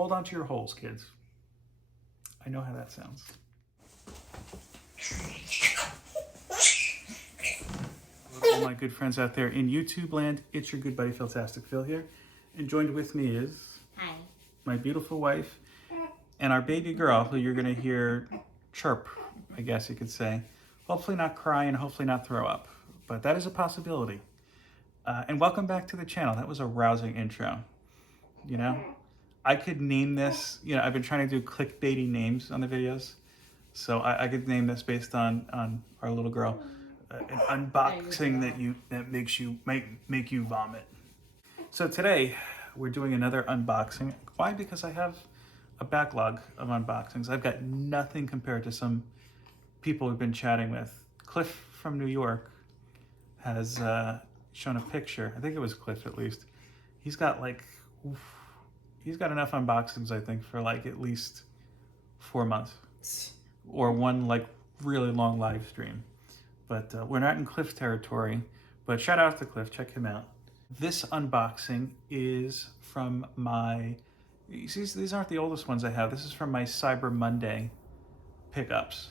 hold on to your holes, kids. I know how that sounds. All my good friends out there in YouTube land, it's your good buddy Philtastic Phil here. And joined with me is... Hi. My beautiful wife and our baby girl, who you're going to hear chirp, I guess you could say. Hopefully not cry and hopefully not throw up, but that is a possibility. And welcome back to the channel. That was a rousing intro. You know, I could name this, I've been trying to do clickbaity names on the videos. So I could name this based on our little girl, an unboxing that might make you vomit. So today we're doing another unboxing. Why? Because I have a backlog of unboxings. I've got nothing compared to some people we've been chatting with. Cliff from New York has shown a picture. I think it was Cliff at least. He's got he's got enough unboxings, I think, for like at least 4 months. Or one like really long live stream. But we're not in Cliff territory. But shout out to Cliff, check him out. This unboxing is from my, you see, these aren't the oldest ones I have. This is from my Cyber Monday pickups.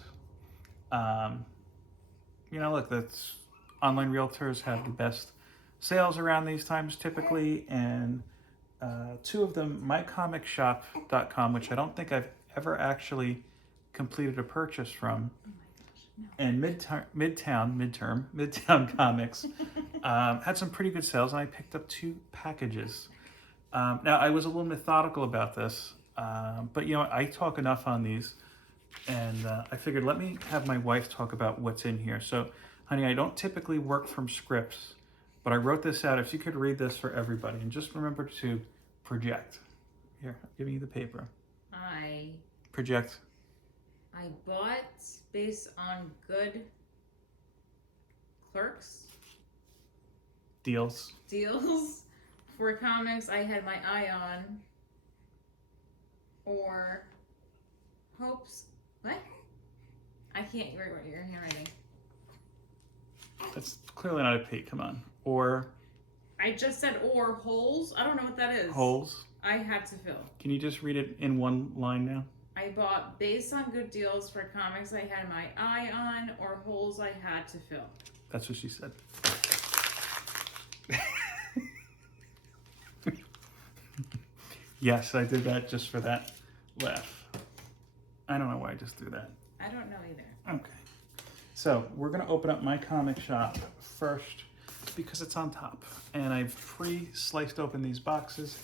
Look, that's online realtors have the best sales around these times typically, and two of them, mycomicshop.com, which I don't think I've ever actually completed a purchase from, and Midtown Comics had some pretty good sales, and I picked up 2 packages. Now, I was a little methodical about this, but I talk enough on these, and I figured let me have my wife talk about what's in here. So, honey, I don't typically work from scripts, but I wrote this out. If you could read this for everybody, and just remember to project. Here, I'm giving you the paper. Project. I bought based on good clerks Deals for comics I had my eye on, or hopes. What? I can't read what your handwriting. That's clearly not a P. Come on. Or. I just said or holes. I don't know what that is. Holes. I had to fill. Can you just read it in one line now? I bought based on good deals for comics I had my eye on, or holes I had to fill. That's what she said. Yes, I did that just for that laugh. I don't know why I just threw that. I don't know either. Okay. So we're going to open up my comic shop first because it's on top. And I've pre-sliced open these boxes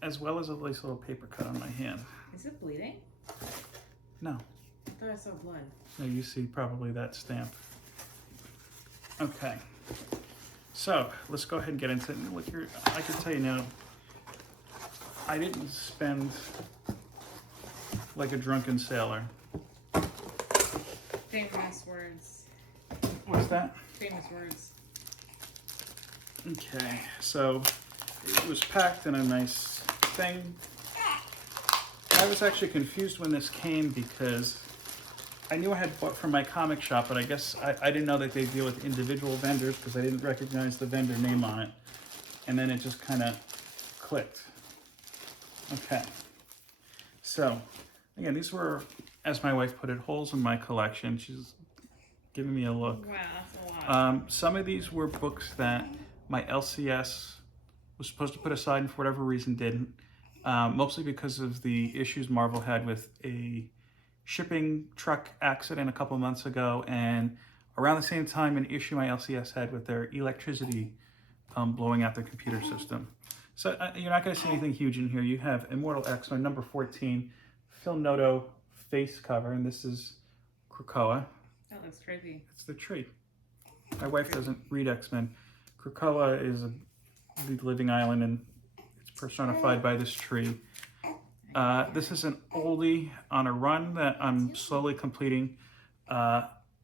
as well as a nice little paper cut on my hand. Is it bleeding? No. I thought I saw blood. No, you see probably that stamp. Okay. So let's go ahead and get into it. Look here, I can tell you now, I didn't spend like a drunken sailor. Famous words. What's that? Famous words. Okay, so it was packed in a nice thing. I was actually confused when this came because I knew I had bought from my comic shop, but I guess I didn't know that they deal with individual vendors because I didn't recognize the vendor name on it. And then it just kind of clicked. Okay. So, again, these were, as my wife put it, holes in my collection. She's giving me a look. Wow, that's a lot. Some of these were books that my LCS was supposed to put aside and for whatever reason didn't. Mostly because of the issues Marvel had with a shipping truck accident a couple months ago, and around the same time an issue my LCS had with their electricity blowing out their computer system. So you're not going to see anything huge in here. You have Immortal X-Men number 14, Phil Noto face cover, and this is Krakoa. That looks creepy. It's the tree. My wife doesn't read X-Men. Krakoa is a living island, and it's personified by this tree. This is an oldie on a run that I'm slowly completing.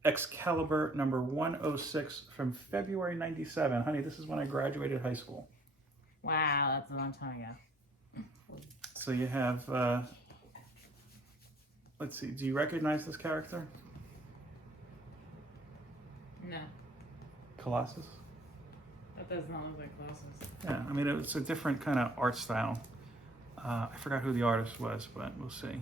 Excalibur number 106 from February 97. Honey, this is when I graduated high school. Wow, that's a long time ago. So you have, let's see, do you recognize this character? No. Colossus? That does not look like Colossus. Yeah, I mean, it's a different kind of art style. I forgot who the artist was, but we'll see.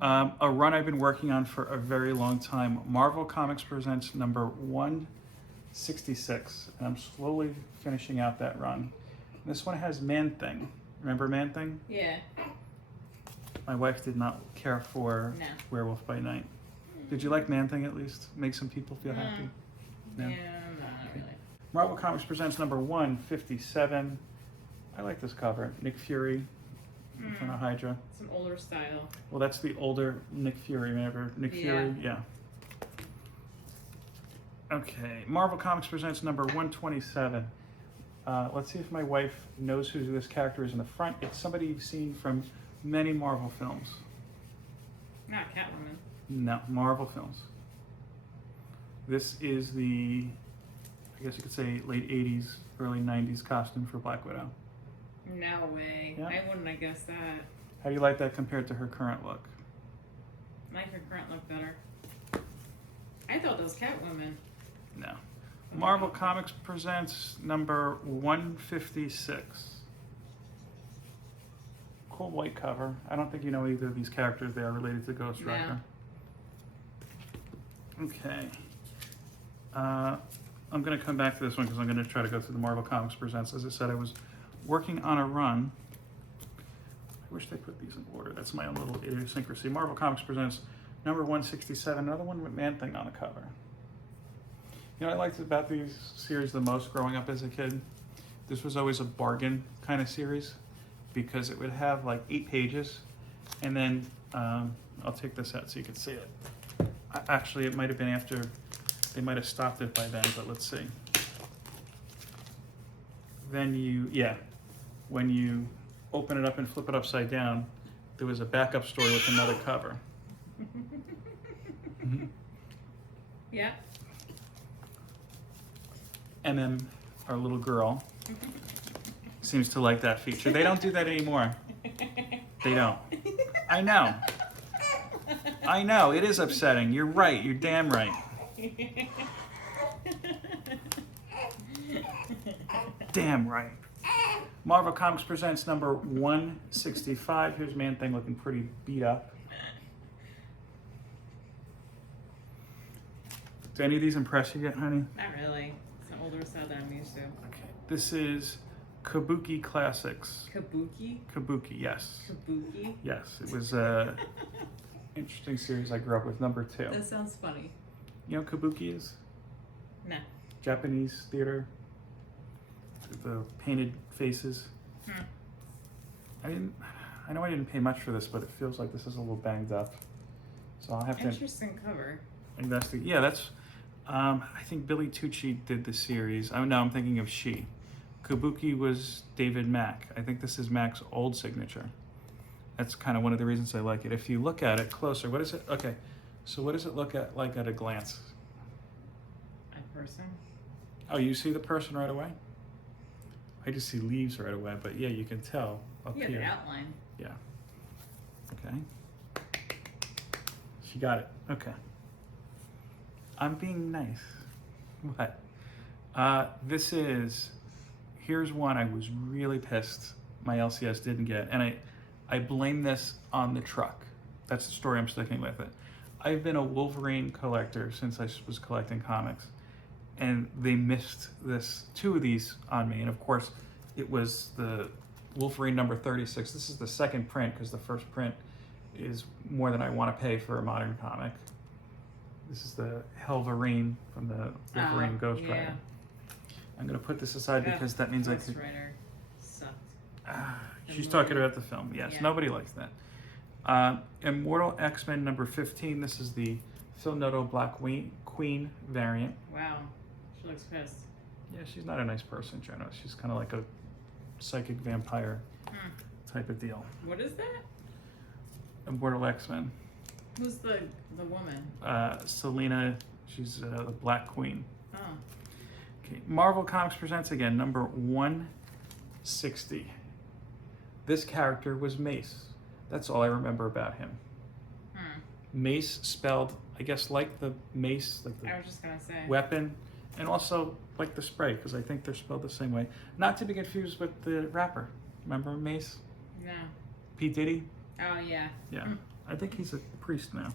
A run I've been working on for a very long time. Marvel Comics presents number 166, and I'm slowly finishing out that run. This one has Man-Thing. Remember Man-Thing? Yeah. My wife did not care for No. Werewolf by Night. Did you like Man-Thing at least? Make some people feel happy? No? Yeah, no, not really. Marvel Comics presents number 157. I like this cover. Nick Fury in front of Hydra. Some older style. Well, that's the older Nick Fury. Remember Nick Fury? Yeah. Okay. Marvel Comics presents number 127. Let's see if my wife knows who this character is in the front. It's somebody you've seen from many Marvel films. Not Catwoman. No, Marvel films. This is the, I guess you could say, late 80s, early 90s costume for Black Widow. No way. Yeah. I wouldn't have guessed that. How do you like that compared to her current look? I like her current look better. I thought that was Catwoman. No. Marvel Comics presents number 156. Cool white cover. I don't think you know either of these characters. They are related to Ghost No. Rider. Okay. I'm going to come back to this one because I'm going to try to go through the Marvel Comics presents. As I said, I was working on a run. I wish they put these in order. That's my own little idiosyncrasy. Marvel Comics presents number 167, another one with Man-Thing on the cover. You know what I liked about these series the most growing up as a kid? This was always a bargain kind of series because it would have like 8 pages, and then I'll take this out so you can see it. Actually, it might have been after, they might have stopped it by then, but let's see. Then when you open it up and flip it upside down, there was a backup story with another cover. Yeah. And then our little girl seems to like that feature. They don't do that anymore. They don't. I know. I know. It is upsetting. You're right. You're damn right. Damn right. Marvel Comics presents number 165. Here's Man-Thing looking pretty beat up. Do any of these impress you yet, honey? Not really. It's an older style that I'm used to. Okay. This is Kabuki Classics. Kabuki? Kabuki, yes. Kabuki? Yes. It was a interesting series I grew up with, number 2. That sounds funny. You know what Kabuki is? No. Japanese theater. The painted faces. I know I didn't pay much for this, but it feels like this is a little banged up. So I'll have to Interesting cover. investigate. Yeah, that's, I think Billy Tucci did the series. Oh no, I'm thinking of She. Kabuki was David Mack. I think this is Mack's old signature. That's kind of one of the reasons I like it. If you look at it closer, what is it? Okay, so what does it look at like at a glance? A person? Oh, you see the person right away? I just see leaves right away, but yeah, you can tell up Yeah, here. the outline. Yeah. Okay. She got it. Okay. I'm being nice. What? Here's one I was really pissed my LCS didn't get, and I blame this on the truck. That's the story I'm sticking with it. I've been a Wolverine collector since I was collecting comics, and they missed 2 of these on me, and of course it was the Wolverine number 36. This is the second print because the first print is more than I want to pay for a modern comic. This is the Helverine from the Wolverine Ghost Rider. Yeah. I'm going to put this aside because that means Ghost I could... Rider sucked. She's talking about the film. Yes, Yeah. nobody likes that. Immortal X-Men number 15. This is the Phil Noto Black Queen variant. Wow. She looks pissed. Yeah, she's not a nice person, Jenna. She's kind of like a psychic vampire type of deal. What is that? Immortal X-Men. Who's the woman? Selena, she's the Black Queen. Oh. Okay, Marvel Comics presents again, number 160. This character was Mace. That's all I remember about him. Mace spelled, I guess, like the mace, like the I was just gonna say. weapon, and also like the spray, because I think they're spelled the same way. Not to be confused with the rapper. Remember Mace? No. Pete Diddy? Oh, yeah. Yeah. I think he's a priest now.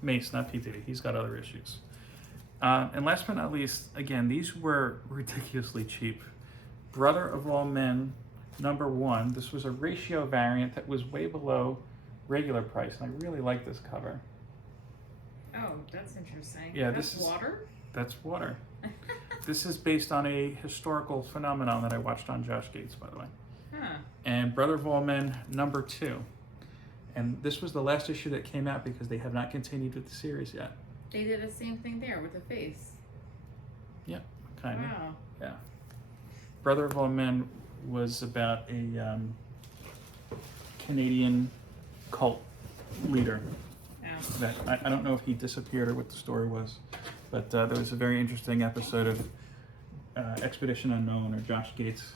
Mace, not Pete Diddy. He's got other issues. And last but not least, again, these were ridiculously cheap. Brother of All Men, #1. This was a ratio variant that was way below regular price, and I really like this cover. Oh, that's interesting. Yeah, that's this is water? That's water. This is based on a historical phenomenon that I watched on Josh Gates, by the way. Huh. And Brother of All Men, #2. And this was the last issue that came out because they have not continued with the series yet. They did the same thing there with the face. Yep, kind of. Wow. Yeah. Brother of All Men was about a Canadian cult leader. Yeah. That I don't know if he disappeared or what the story was, but there was a very interesting episode of Expedition Unknown or Josh Gates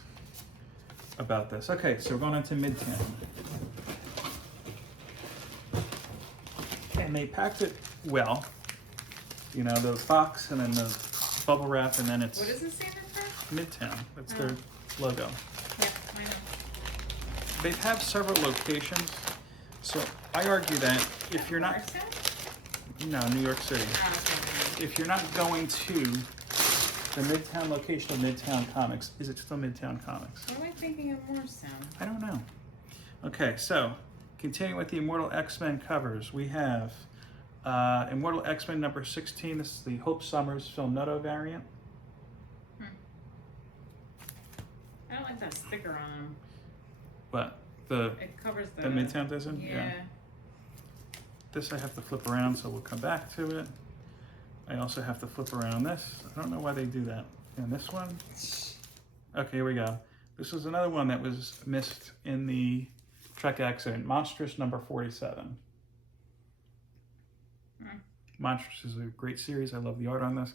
about this. Okay, so we're going into Midtown. And they packed it well. You know, the box and then the bubble wrap, and then it's What does it stand for? Midtown. That's their logo. Yeah, I know. They have several locations, so I argue that if you're not, Morristown? New York City, Oh, okay. if you're not going to the Midtown location of Midtown Comics, is it still Midtown Comics? What am I thinking of Morristown? I don't know. Okay, so continuing with the Immortal X-Men covers, we have Immortal X-Men #16. This is the Hope Summers Phil Noto variant. I don't like that sticker on them. But the It covers the Midtown doesn't? Yeah. This I have to flip around, so we'll come back to it. I also have to flip around this. I don't know why they do that. And this one. Okay, here we go. This was another one that was missed in the Trek accident. Monstrous #47. Monstrous is a great series. I love the art on this.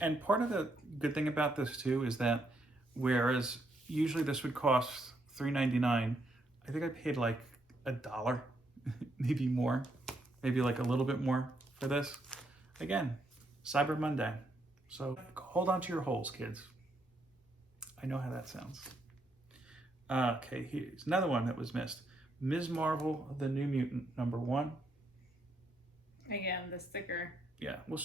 And part of the good thing about this too is that whereas usually this would cost $3.99, I think I paid like $1, maybe more, maybe like a little bit more for this. Again, Cyber Monday. So hold on to your holes, kids. I know how that sounds. Okay, here's another one that was missed. Ms. Marvel, the New Mutant, #1. Again, the sticker. Yeah, well,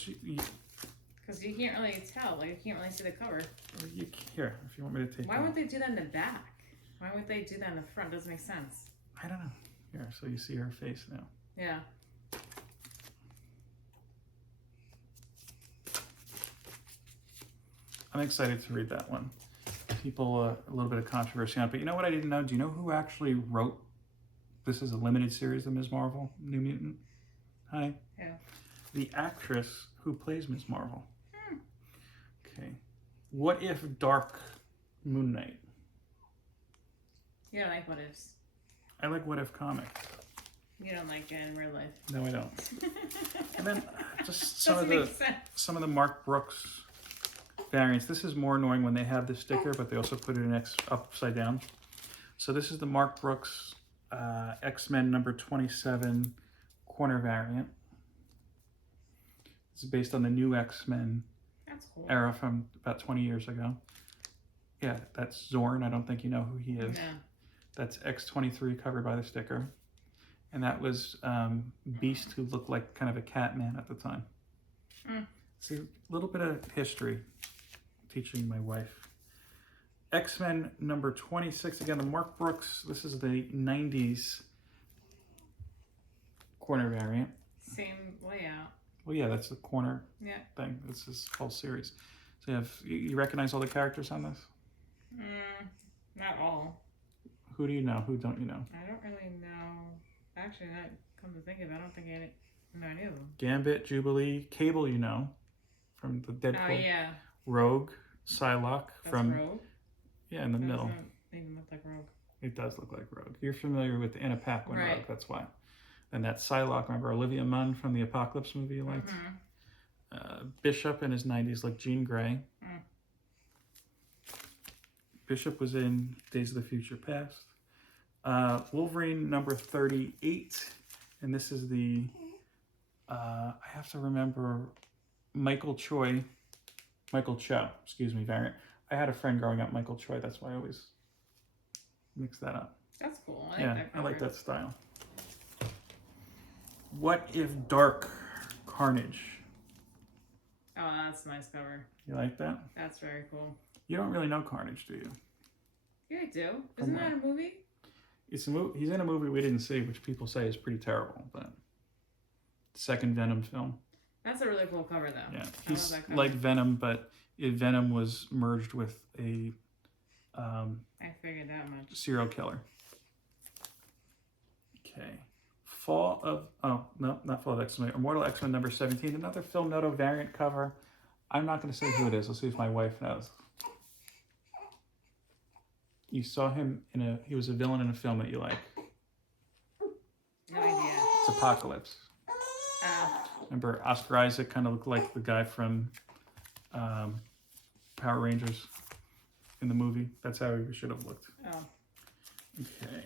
Because you can't really tell. Like, you can't really see the cover. Here, if you want me to take Why that. would they do that in the back? Why would they do that in the front? Doesn't make sense. I don't know. Here, so you see her face now. Yeah. I'm excited to read that one. People, a little bit of controversy on it, but you know what I didn't know? Do you know who actually wrote this is a limited series of Ms. Marvel, New Mutant? Hi? Yeah. The actress who plays Ms. Marvel. Okay. What if Dark Moon Knight? You don't like what ifs. I like What If comics. You don't like it in real life. No, I don't. And then just Doesn't make sense. some of the Mark Brooks variants. This is more annoying when they have the sticker, but they also put it upside down. So this is the Mark Brooks X-Men #27 corner variant. It's based on the new X-Men That's cool. era from about 20 years ago. Yeah, that's Zorn. I don't think you know who he is. Yeah. That's X-23 covered by the sticker. And that was Beast, who looked like kind of a cat man at the time. See, a little bit of history, teaching my wife. X-Men #26, again, the Mark Brooks. This is the 90s corner variant. Same layout. Well, yeah, that's the corner Yeah. thing. This is whole series. So you recognize all the characters on this? Not all. Who do you know? Who don't you know? I don't really know. Actually, that come to think of it, I don't think I knew. Gambit, Jubilee, Cable, you know, from the Deadpool. Oh yeah. Rogue, Psylocke That's from Rogue. yeah, in the That middle. doesn't even look like Rogue. It does look like Rogue. You're familiar with Anna Paquin Right. Rogue, that's why. And that Psylocke, remember Olivia Munn from the Apocalypse movie you liked? Bishop in his 90s, like Jean Grey. Bishop was in Days of the Future Past. Wolverine #38, and this is the I have to remember Michael Cho, variant. I had a friend growing up, Michael Choi, that's why I always mix that up. That's cool. I like Yeah, that I like cover. that style. What If Dark Carnage? Oh, that's a nice cover. You like that? That's very cool. You don't really know Carnage, do you? Yeah, I do. From Isn't that a movie? It's a movie. He's in a movie we didn't see, which people say is pretty terrible. But second Venom film. That's a really cool cover, though. Yeah, I love he's that cover. like Venom, but if Venom was merged with a I figured that much. serial killer. Okay. Not Fall of X-Men. Immortal X-Men number 17. Another Film Noto variant cover. I'm not going to say who it is. Let's see if my wife knows. You saw him he was a villain in a film that you like. No idea. It's Apocalypse. Remember, Oscar Isaac kind of looked like the guy from Power Rangers in the movie. That's how he should have looked. Oh. Okay.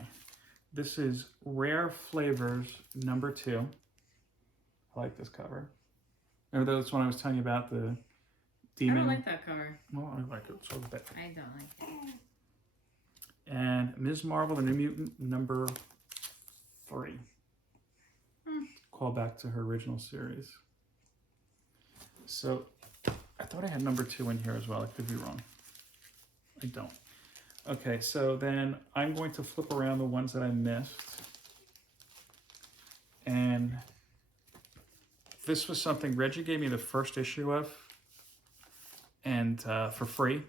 This is Rare Flavors number 2. I like this cover. Remember that's when I was telling you about the demon? I don't like that cover. Well, I like it. So bad. I don't like it. And Ms. Marvel, the New Mutant number 3. Call back to her original series. So I thought I had number 2 in here as well. I could be wrong. I don't. Okay, so then I'm going to flip around the ones that I missed. And this was something Reggie gave me the first issue of, and for free.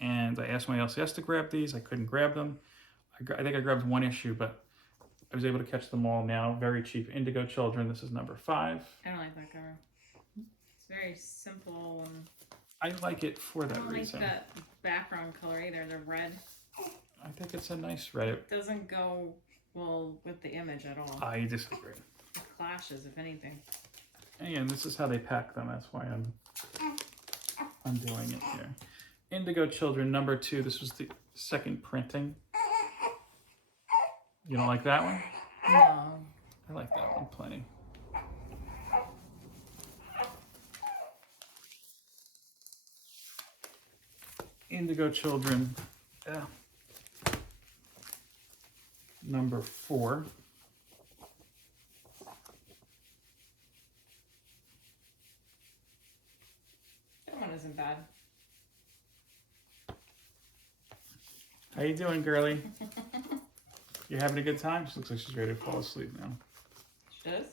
And I asked my LCS to grab these. I couldn't grab them. I think I grabbed one issue, but I was able to catch them all now. Very cheap. Indigo Children. This is number 5. I don't like that cover. It's very simple and I like it for I that don't reason. like that background color either. The red I think it's a nice red. doesn't go well with the image at all. I disagree. It clashes, if anything. And this is how they pack them. That's why I'm doing it here. Indigo Children number 2. This was the second printing. You don't like that one? No. I like that one plenty. Indigo Children, number 4. That one isn't bad. How you doing, girly? You having a good time? She looks like she's ready to fall asleep now. She does?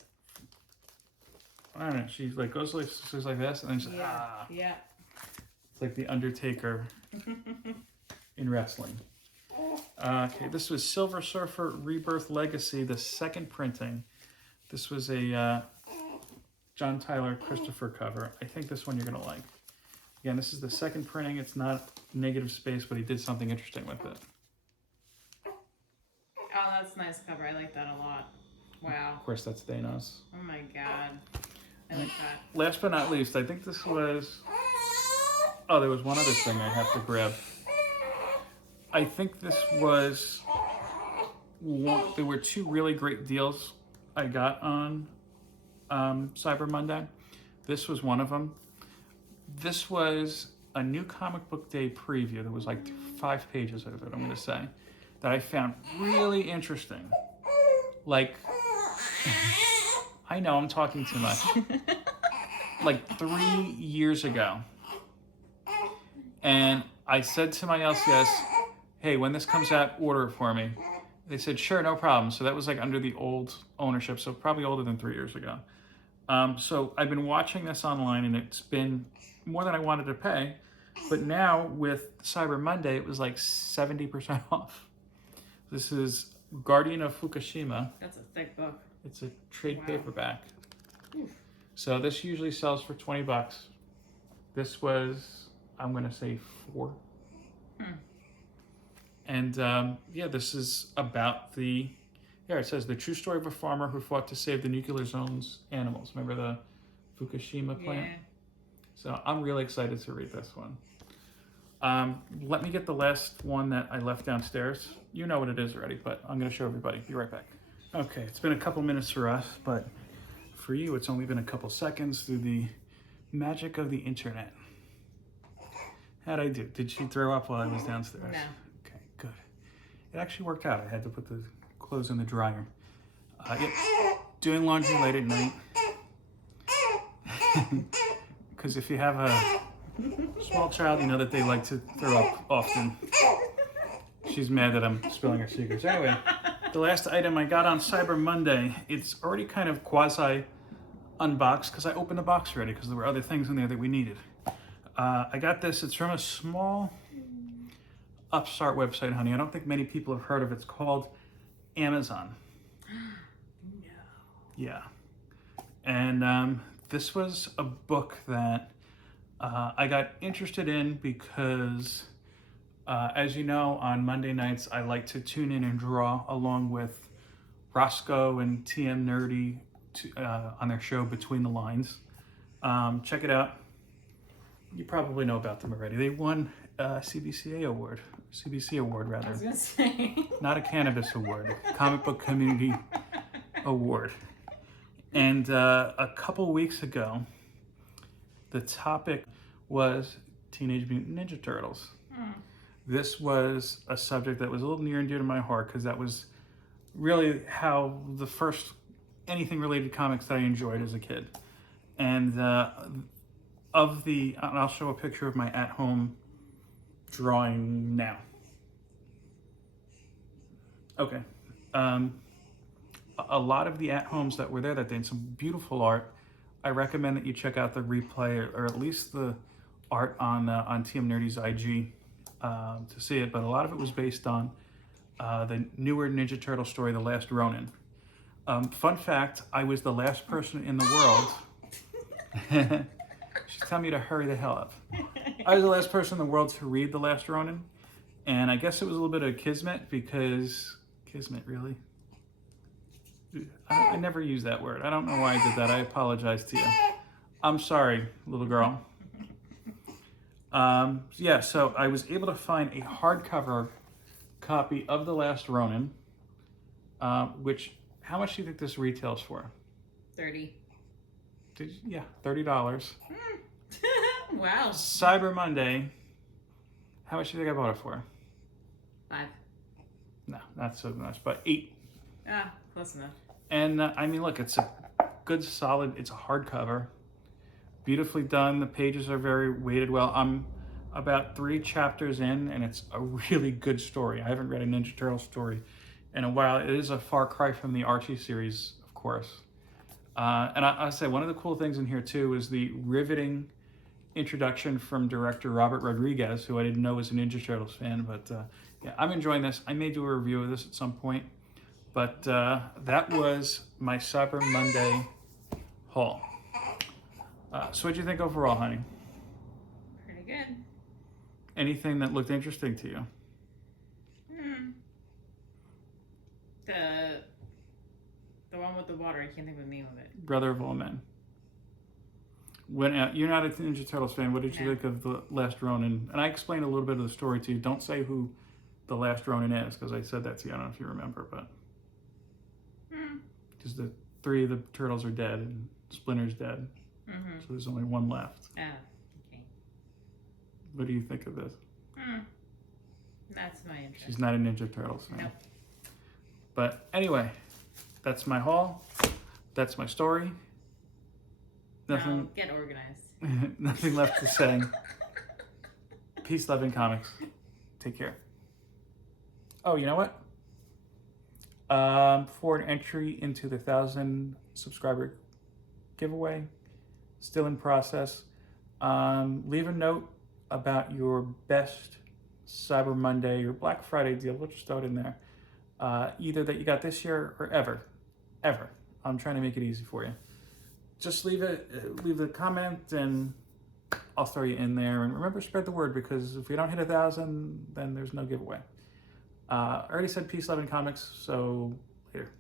I don't know. She like goes like she's like this, and then she's Yeah. It's like the Undertaker in wrestling. Okay, this was Silver Surfer Rebirth Legacy, the second printing. This was a John Tyler Christopher cover. I think this one you're gonna like. Again, this is the second printing. It's not negative space, but he did something interesting with it. Oh, that's a nice cover. I like that a lot. Wow. Of course, that's Thanos. Oh my god. I like that. Last but not least, I think this was... Oh, there was one other thing I have to grab. I think this was... There were 2 really great deals I got on Cyber Monday. This was one of them. This was a new comic book day preview. There was like 5 pages of it, I'm going to say, that I found really interesting. Like, I know I'm talking too much. Like 3 years ago. And I said to my LCS, hey, when this comes out, order it for me. They said, sure, no problem. So that was like under the old ownership, so probably older than 3 years ago. So I've been watching this online, and it's been more than I wanted to pay. But now with Cyber Monday, it was like 70% off. This is Guardian of Fukushima. That's a thick book. It's a trade Wow. paperback. Oof. So this usually sells for $20. This was, I'm going to say 4. And yeah, this is about it says the true story of a farmer who fought to save the nuclear zone's animals. Remember the Fukushima plant? Yeah. So I'm really excited to read this one. Let me get the last one that I left downstairs. You know what it is already, but I'm going to show everybody. Be right back. Okay, it's been a couple minutes for us, but for you, it's only been a couple seconds through the magic of the internet. How'd I do? Did she throw up while I was downstairs? No. Okay, good. it actually worked out. I had to put the clothes in the dryer. Doing laundry late at night. Because if you have a small child, you know that they like to throw up often. She's mad that I'm spilling her secrets. Anyway, the last item I got on Cyber Monday, it's already kind of quasi unboxed because I opened the box already because there were other things in there that we needed. I got this. It's from a small upstart website, honey. I don't think many people have heard of it. It's called Amazon. No. Yeah. And this was a book that I got interested in because, as you know, on Monday nights, I like to tune in and draw along with Roscoe and TM Nerdy on their show Between the Lines. Check it out. You probably know about them already. They won a CBC award rather. I was gonna say. Not a cannabis award, a comic book community award. And a couple weeks ago, the topic was Teenage Mutant Ninja Turtles. This was a subject that was a little near and dear to my heart because that was really how the first anything related to comics that I enjoyed as a kid. And I'll show a picture of my at-home drawing now. Okay. A lot of the at-homes that were there that day, and some beautiful art. I recommend that you check out the replay or at least the art on TM Nerdy's IG to see it. But a lot of it was based on the newer Ninja Turtle story, The Last Ronin. Fun fact, I was the last person in the world. She's telling me to hurry the hell up. I was the last person in the world to read The Last Ronin. And I guess it was a little bit of kismet because... Kismet, really? I never use that word. I don't know why I did that. I apologize to you. I'm sorry, little girl. Yeah, so I was able to find a hardcover copy of The Last Ronin, which, how much do you think this retails for? 30. Yeah, $30. Wow. Cyber Monday, how much do you think I bought it for? 5. No, not so much, but $8. Ah, close enough. And I mean, look, it's a good, solid, it's a hardcover. Beautifully done. The pages are very weighted well. I'm about 3 chapters in, and it's a really good story. I haven't read a Ninja Turtle story in a while. It is a far cry from the Archie series, of course. And I'll say one of the cool things in here, too, is the riveting introduction from director Robert Rodriguez, who I didn't know was a Ninja Turtles fan. But yeah, I'm enjoying this. I may do a review of this at some point. But that was my Cyber Monday haul. So what'd you think overall, honey? Pretty good. Anything that looked interesting to you? The one with the water, I can't think of the name of it. Brother of All Men. When you're not a Ninja Turtles fan, what did you think of The Last Ronin? And I explained a little bit of the story to you. Don't say who The Last Ronin is, because I said that to you. I don't know if you remember, but... Because the 3 of the turtles are dead, and Splinter's dead. Mm-hmm. So there's only 1 left. Oh, okay. What do you think of this? That's my interest. She's not a Ninja Turtles fan. Nope. But anyway, that's my haul. That's my story. Nothing. Now, get organized. Nothing left to say. Peace, love, and comics. Take care. Oh, you know what? For an entry into the 1,000 subscriber giveaway, still in process. Leave a note about your best Cyber Monday or Black Friday deal. We'll just throw it in there. Either that you got this year or ever. I'm trying to make it easy for you. Just leave a comment and I'll throw you in there. And remember, spread the word, because if we don't hit 1,000, then there's no giveaway. I already said peace, love, and comics, so later.